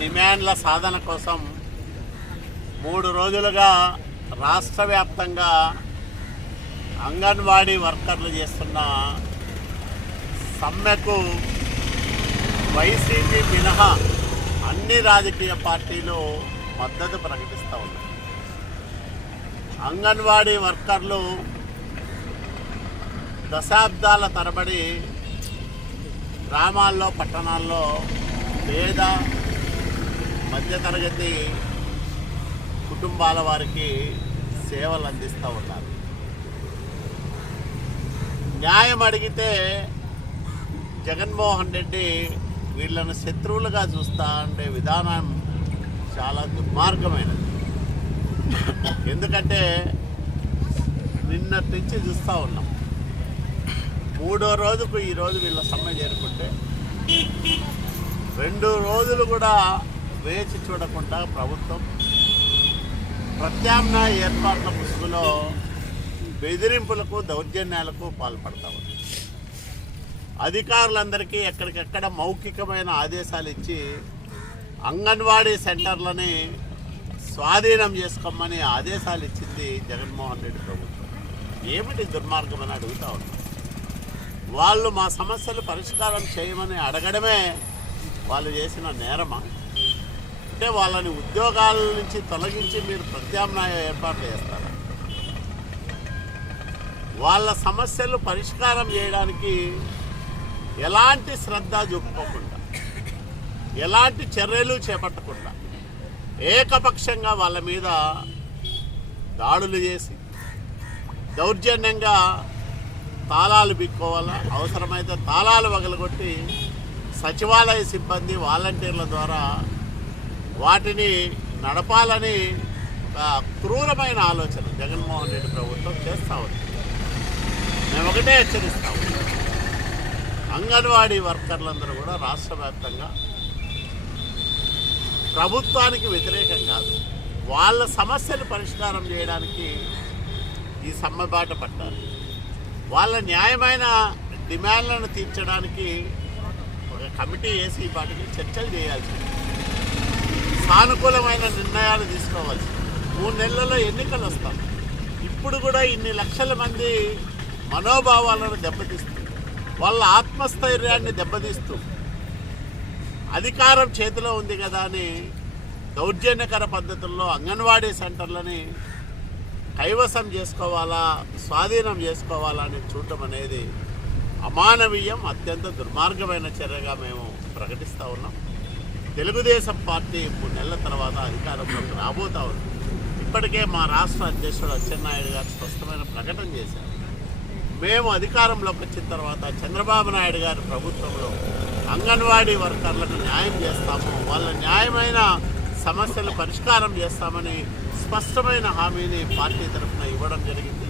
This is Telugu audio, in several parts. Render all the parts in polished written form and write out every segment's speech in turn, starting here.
డిమాండ్ల సాధన కోసం 3 రోజులుగా రాష్ట్ర వ్యాప్తంగా అంగన్వాడీ వర్కర్లు చేస్తున్న సమ్మెకు వైసీపీ మినహా అన్ని రాజకీయ పార్టీలు మద్దతు ప్రకటిస్తూ ఉన్నాయి. అంగన్వాడీ వర్కర్లు దశాబ్దాల తరబడి గ్రామాల్లో పట్టణాల్లో పేద మధ్యతరగతి కుటుంబాల వారికి సేవలు అందిస్తూ ఉన్నారు. న్యాయం అడిగితే జగన్మోహన్ రెడ్డి వీళ్ళను శత్రువులుగా చూస్తూ ఉండే విధానం చాలా దుర్మార్గమైనది. ఎందుకంటే నిన్నటి నుంచి చూస్తూ ఉన్నాం. 3వ రోజుకు ఈరోజు వీళ్ళ సమ్మె చేరుకుంటే 2 రోజులు కూడా వేచి చూడకుండా ప్రభుత్వం ప్రత్యామ్నాయ ఏర్పాట్ల ముసుగులో బెదిరింపులకు దౌర్జన్యాలకు పాల్పడతా ఉంది. అధికారులందరికీ ఎక్కడికెక్కడ మౌఖికమైన ఆదేశాలు ఇచ్చి అంగన్వాడీ సెంటర్లని స్వాధీనం చేసుకోమని ఆదేశాలు ఇచ్చింది జగన్మోహన్ రెడ్డి ప్రభుత్వం. ఏమిటి దుర్మార్గం అని అడుగుతా ఉన్నాం. వాళ్ళు మా సమస్యలు పరిష్కారం చేయమని అడగడమే వాళ్ళు చేసిన నేరమా? అంటే వాళ్ళని ఉద్యోగాల నుంచి తొలగించి మీరు ప్రత్యామ్నాయ ఏర్పాట్లు చేస్తారా? వాళ్ళ సమస్యలు పరిష్కారం చేయడానికి ఎలాంటి శ్రద్ధ చూపుకోకుండా, ఎలాంటి చర్యలు చేపట్టకుండా ఏకపక్షంగా వాళ్ళ మీద దాడులు చేసి దౌర్జన్యంగా తాళాలు బిక్కోవాలా, అవసరమైతే తాళాలు పగలగొట్టి సచివాలయ సిబ్బంది వాలంటీర్ల ద్వారా వాటిని నడపాలని ఒక క్రూరమైన ఆలోచన జగన్మోహన్ రెడ్డి ప్రభుత్వం చేస్తూ ఉంది. మేము ఒకటే హెచ్చరిస్తాము, అంగన్వాడీ వర్కర్లందరూ కూడా రాష్ట్ర వ్యాప్తంగా ప్రభుత్వానికి వ్యతిరేకం కాదు, వాళ్ళ సమస్యలు పరిష్కారం చేయడానికి ఈ సమ్మె బాట పట్టారు. వాళ్ళ న్యాయమైన డిమాండ్లను తీర్చడానికి ఒక కమిటీ వేసి వాటికి చర్చలు చేయాల్సింది, సానుకూలమైన నిర్ణయాలు తీసుకోవాల్సింది. 3 నెలల్లో ఎన్నికలు వస్తాం. ఇప్పుడు కూడా ఇన్ని లక్షల మంది మనోభావాలను దెబ్బతీస్తూ, వాళ్ళ ఆత్మస్థైర్యాన్ని దెబ్బతీస్తూ, అధికారం చేతిలో ఉంది కదా అని దౌర్జన్యకర పద్ధతుల్లో అంగన్వాడీ సెంటర్లని కైవసం చేసుకోవాలా, స్వాధీనం చేసుకోవాలా అని చూడటం అనేది అమానవీయం, అత్యంత దుర్మార్గమైన చర్యగా మేము ప్రకటిస్తూ ఉన్నాం. తెలుగుదేశం పార్టీ 3 నెలల తర్వాత అధికారంలోకి రాబోతా ఉంది. ఇప్పటికే మా రాష్ట్ర అధ్యక్షుడు అచ్చెన్నాయుడు గారు స్పష్టమైన ప్రకటన చేశారు. మేము అధికారంలోకి వచ్చిన తర్వాత చంద్రబాబు నాయుడు గారి ప్రభుత్వంలో అంగన్వాడీ వర్కర్లకు న్యాయం చేస్తాము, వాళ్ళ న్యాయమైన సమస్యలు పరిష్కారం చేస్తామని స్పష్టమైన హామీని పార్టీ తరఫున ఇవ్వడం జరిగింది.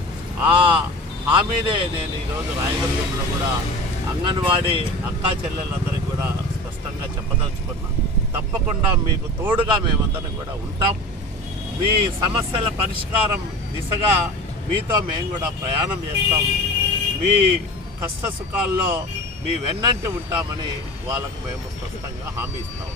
ఆ హామీనే నేను ఈరోజు రాయదుర్గంలో కూడా అంగన్వాడీ అక్కా చెల్లెళ్ళందరికీ కూడా స్పష్టంగా చెప్పదలుచుకున్నాం. తప్పకుండా మీకు తోడుగా మేమందరం కూడా ఉంటాం. మీ సమస్యల పరిష్కారం దిశగా మీతో మేము కూడా ప్రయాణం చేస్తాం. మీ కష్ట సుఖాల్లో మీ వెన్నంటి ఉంటామని వాళ్ళకు మేము స్పష్టంగా హామీ ఇస్తాం.